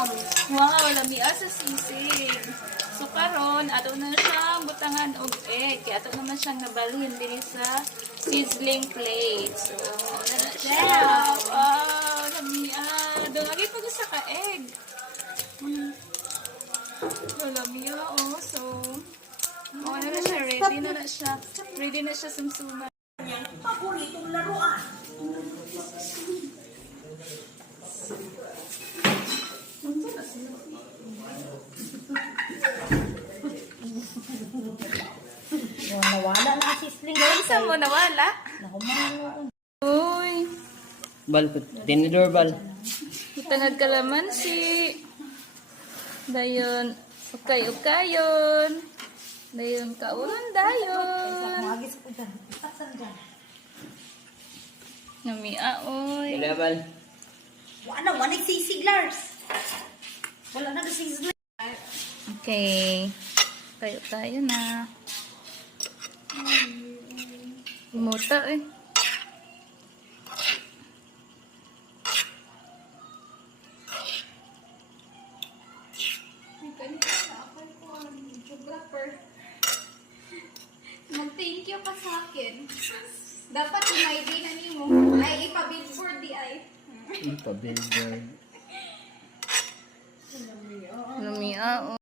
Wow, lami sa sisig. So karon ato na siyang butangan og egg. Kaya ato naman siyang nabalhin diri sa sizzling plate. So, na siya. Wow, lami lagi pag sa ka egg. Lami oh. So, na siya. Ready na siya sumsuman. Paboritong laruan. Nawala na si Sling. Isa mo nawala? Uy. Bal, tinidor bal. Tangad kalamansi. Dayon, ukay-ukayon. Dayon, kaulan dayon. Namia, oy. Kaya bal. Wala nagsisiglas. Wala nagsisiglas. Okay. Ukay-ukayon na. Imuta eh. Mag-thank you ka sa akin. Dapat yung ID na niyo mo. Ay, ipa-billboard di ay. Ito, billboard. Namia,